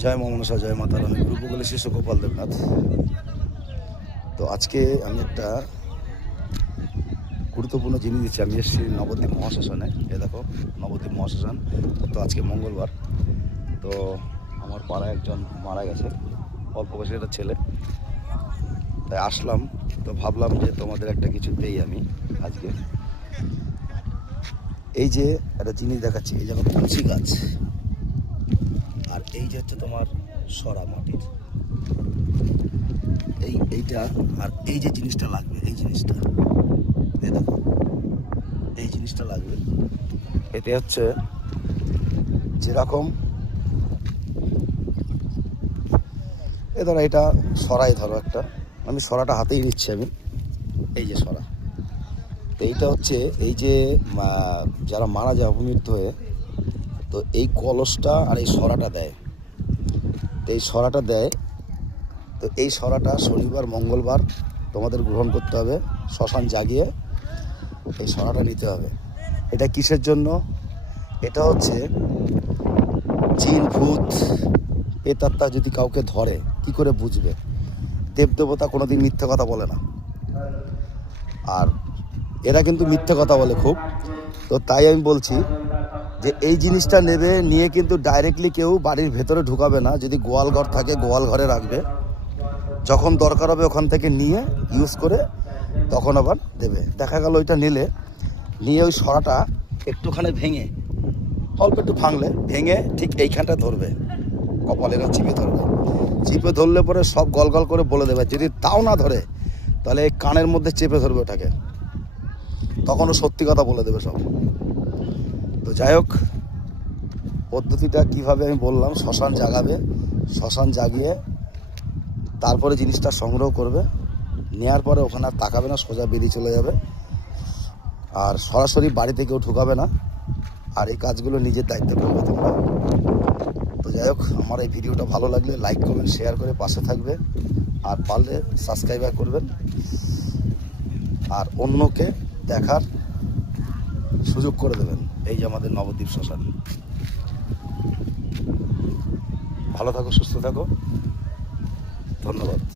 জয় মা মনসা, জয় মাতা রানী, গুরুপগলি শিষ্য গোপাল দেবনাথ। তো আজকে আমি একটা গুরুত্বপূর্ণ জিনিস দিচ্ছি। আমি এসেছি নবদ্বীপ মহাশ্মশানে। এ দেখো নবদ্বীপ মহাশ্মশান। তো আজকে মঙ্গলবার। তো আমার পাড়ায় একজন মারা গেছে, অল্প বয়সের একটা ছেলে। তাই আসলাম, তো ভাবলাম যে তোমাদের একটা কিছু দেই আমি আজকে। এই যে একটা জিনিস দেখাচ্ছি, এই জায়গা তুলসী গাছ, আর এই যে হচ্ছে তোমার সরা মাটির এইটা, আর এই যে জিনিসটা লাগবে, এই জিনিসটা দেখো, এই জিনিসটা লাগবে। এতে হচ্ছে যেরকম ধরো এটা সরাই, ধরো একটা, আমি সরাটা হাতেই নিচ্ছি আমি, এই যে সরা। তো এইটা হচ্ছে এই যে যারা মারা যায় অপমৃত্যু হয়ে, তো এই কলসটা আর এই সরাটা দেয়। তো এই সরাটা দেয়, তো এই সরাটা শনিবার মঙ্গলবার তোমাদের গ্রহণ করতে হবে, শ্মশান জাগিয়ে এই সরাটা নিতে হবে। এটা কিসের জন্য? এটা হচ্ছে জিন ভূত পেতাত্মা যদি কাউকে ধরে কি করে বুঝবে? দেবদেবতা কোনোদিন মিথ্যে কথা বলে না, আর এরা কিন্তু মিথ্যে কথা বলে খুব। তো তাই আমি বলছি যে এই জিনিসটা নেবে, নিয়ে কিন্তু ডাইরেক্টলি কেউ বাড়ির ভেতরে ঢুকাবে না। যদি গোয়াল ঘর থাকে গোয়াল ঘরে রাখবে, যখন দরকার হবে ওখান থেকে নিয়ে ইউজ করে তখন আবার দেবে। দেখা গেল ওইটা নিয়ে ওই সরাটা একটুখানি ভেঙে, অল্প একটু ভাঙলে ভেঙে ঠিক এইখানটা ধরবে, কপালেরা চিপে ধরবে। চিপে ধরলে পরে সব গল গল করে বলে দেবে। যদি তাও না ধরে তাহলে এই কানের মধ্যে চেপে ধরবে ওটাকে, তখনও সত্যি কথা বলে দেবে সব। তো যাই হোক, পদ্ধতিটা কিভাবে আমি বললাম, শ্মশান জাগাবে, শ্মশান জাগিয়ে তারপরে জিনিসটা সংগ্রহ করবে, নেওয়ার পরে ওখানে আর তাকাবে না, সোজা বেরিয়ে চলে যাবে, আর সরাসরি বাড়িতে কেউ ঢুকাবে না। আর এই কাজগুলো নিজের দায়িত্ব করবে তোমরা। তো যাই হোক, আমার এই ভিডিওটা ভালো লাগলে লাইক করবেন, শেয়ার করে পাশে থাকবে, আর পারলে সাবস্ক্রাইব করবেন, আর অন্যকে দেখার সুযোগ করে দেবেন। এই যে আমাদের নবদ্বীপ শ্মশান। ভালো থাকো, সুস্থ থাকো, ধন্যবাদ।